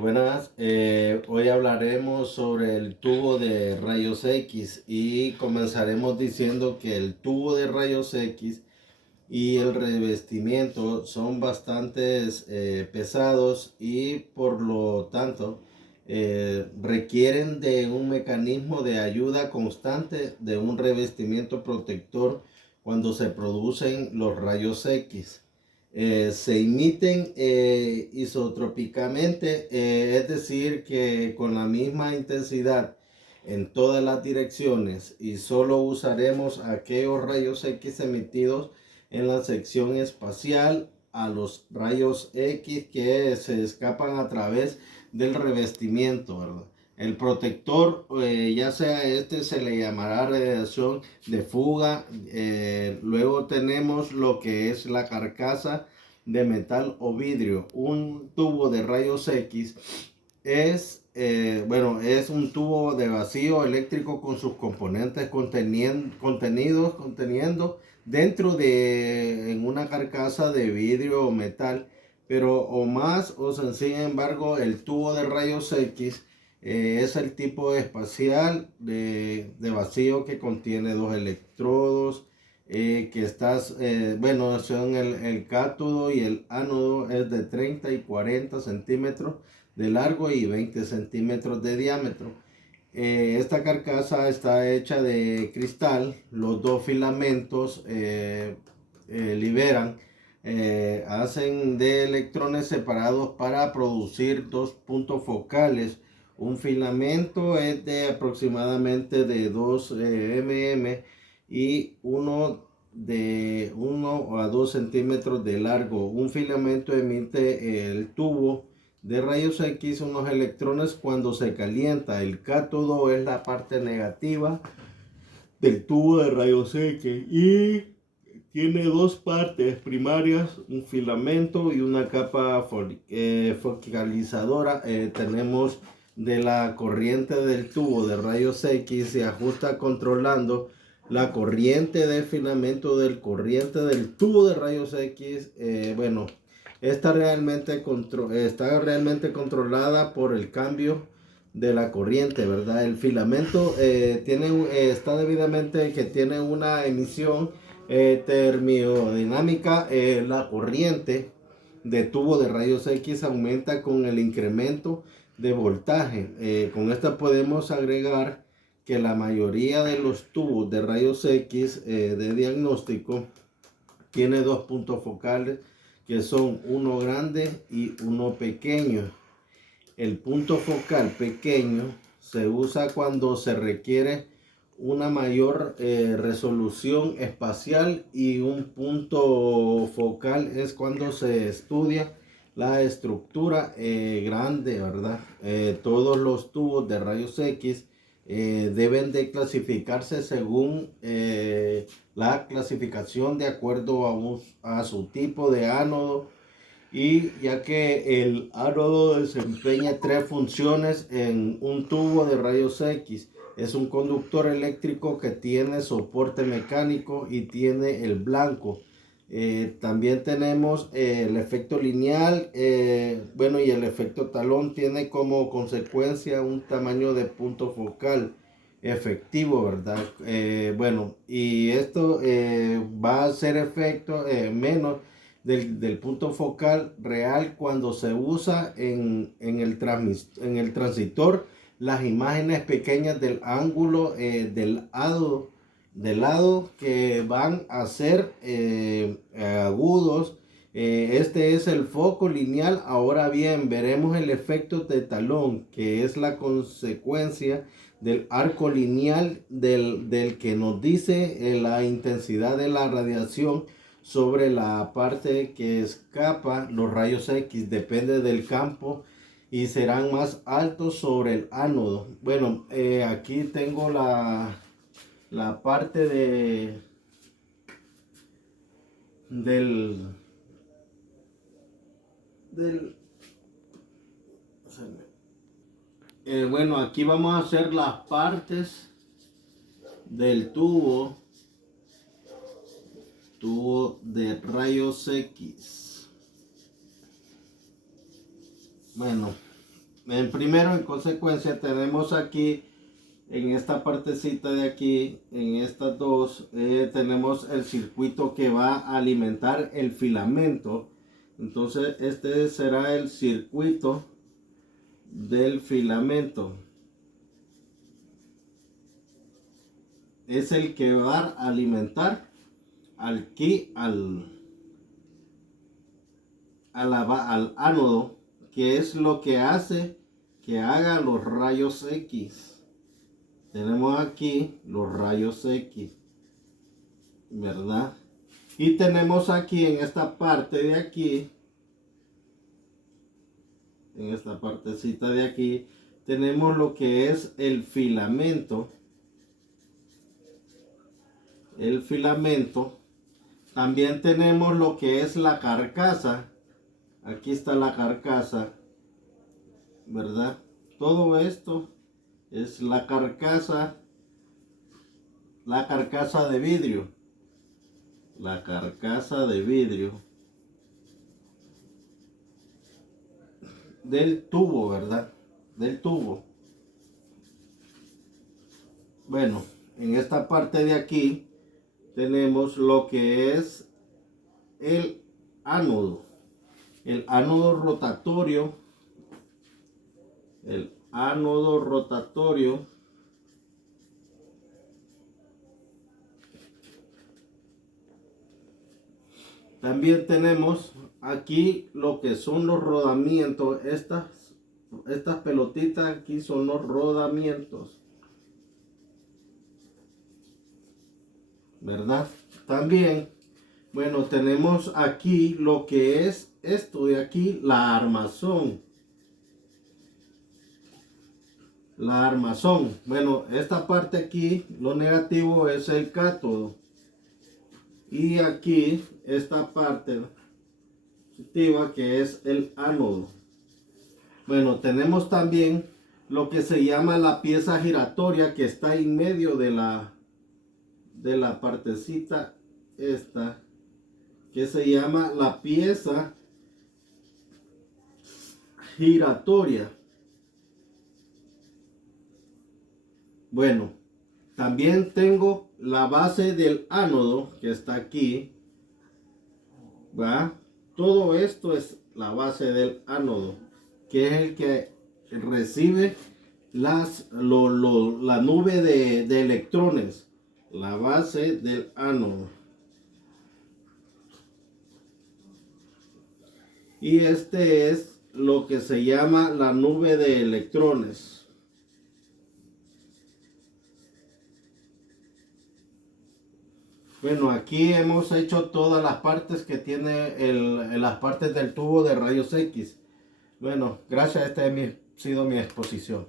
Buenas, hoy hablaremos sobre el tubo de rayos X y comenzaremos diciendo que el tubo de rayos X y el revestimiento son bastantes pesados y por lo tanto requieren de un mecanismo de ayuda constante de un revestimiento protector cuando se producen los rayos X. Se emiten isotrópicamente, es decir, que con la misma intensidad en todas las direcciones, y solo usaremos aquellos rayos X emitidos en la sección espacial a los rayos X que se escapan a través del revestimiento, ¿verdad? El protector, ya sea este, se le llamará radiación de fuga. Luego tenemos lo que es la carcasa de metal o vidrio. Un tubo de rayos X es un tubo de vacío eléctrico con sus componentes conteniendo dentro de en una carcasa de vidrio o metal, pero o más o sin embargo el tubo de rayos X es el tipo espacial de vacío que contiene dos electrodos son el cátodo y el ánodo es de 30 y 40 centímetros de largo y 20 centímetros de diámetro. Esta carcasa está hecha de cristal. Los dos filamentos hacen de electrones separados para producir dos puntos focales. Un filamento es de aproximadamente de 2 mm y uno de 1 a 2 centímetros de largo. Un filamento emite el tubo de rayos X unos electrones cuando se calienta. El cátodo es la parte negativa del tubo de rayos X y tiene dos partes primarias, un filamento y una capa focalizadora. Tenemos de la corriente del tubo de rayos X, se ajusta controlando la corriente del filamento del corriente del tubo de rayos X. Está realmente controlada por el cambio de la corriente, ¿verdad? El filamento está debidamente que tiene una emisión termodinámica. La corriente de tubo de rayos X aumenta con el incremento de voltaje. Con esta podemos agregar que la mayoría de los tubos de rayos X de diagnóstico tiene dos puntos focales que son uno grande y uno pequeño. El punto focal pequeño se usa cuando se requiere una mayor resolución espacial, y un punto focal es cuando se estudia la estructura grande, ¿verdad? Todos los tubos de rayos X deben de clasificarse según la clasificación de acuerdo a su tipo de ánodo, y ya que el ánodo desempeña tres funciones en un tubo de rayos X. Es un conductor eléctrico que tiene soporte mecánico y tiene el blanco. También tenemos el efecto lineal, y el efecto talón tiene como consecuencia un tamaño de punto focal efectivo, ¿verdad? Y esto va a ser efecto menos del punto focal real cuando se usa en el transitor las imágenes pequeñas del ángulo del lado que van a ser agudos. Este es el foco lineal. Ahora bien, veremos el efecto de talón, que es la consecuencia del arco lineal del que nos dice la intensidad de la radiación sobre la parte que escapa los rayos X. Depende del campo y serán más altos sobre el ánodo. Aquí tengo la parte del del aquí vamos a hacer las partes del tubo de rayos X. Primero, en consecuencia, tenemos aquí, en esta partecita de aquí, en estas dos, tenemos el circuito que va a alimentar el filamento. Entonces, este será el circuito del filamento. Es el que va a alimentar aquí al ánodo, que es lo que hace que haga los rayos X. Tenemos aquí los rayos X, ¿verdad? Y tenemos aquí en esta parte de aquí, en esta partecita de aquí, tenemos lo que es el filamento. El filamento. También tenemos lo que es la carcasa. Aquí está la carcasa, ¿verdad? Todo esto es la carcasa de vidrio. La carcasa de vidrio del tubo, ¿verdad? Del tubo. Bueno, en esta parte de aquí tenemos lo que es el ánodo. El ánodo rotatorio. El ánodo rotatorio. También tenemos aquí lo que son los rodamientos. Estas pelotitas aquí son los rodamientos, ¿verdad? También, bueno, tenemos aquí lo que es esto de aquí, la armazón. La armazón. Bueno, esta parte aquí, lo negativo es el cátodo. Y aquí, esta parte positiva que es el ánodo. Bueno, tenemos también lo que se llama la pieza giratoria que está en medio de la partecita esta, que se llama la pieza giratoria. Bueno, también tengo la base del ánodo que está aquí, ¿va? Todo esto es la base del ánodo, que es el que recibe la nube de electrones, la base del ánodo. Y este es lo que se llama la nube de electrones. Bueno, aquí hemos hecho todas las partes que tiene las partes del tubo de rayos X. Bueno, gracias, esta ha sido mi exposición.